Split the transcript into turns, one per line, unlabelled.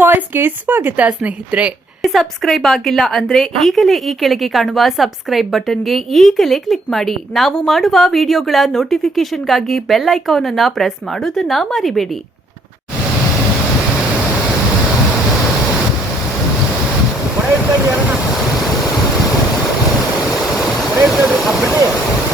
voice ಗೆ ಸ್ವಾಗತ ಸ್ನೇಹಿತರೆ ಸಬ್ಸ್ಕ್ರೈಬ್ ಆಗಿಲ್ಲ ಅಂದ್ರೆ ಈಗಲೇ ಈ ಕೆಳಗೆ ಕಾಣುವ ಸಬ್ಸ್ಕ್ರೈಬ್ ಬಟನ್ಗೆ ಈಗಲೇ ಕ್ಲಿಕ್ ಮಾಡಿ ನಾವು ಮಾಡುವ ವಿಡಿಯೋಗಳ ನೋಟಿಫಿಕೇಶನ್ಗಾಗಿ ಬೆಲ್ ಐಕಾನ್ ಅನ್ನ ಪ್ರೆಸ್ ಮರಿಬೇಡಿ ಮಾರಿಬೇಡಿ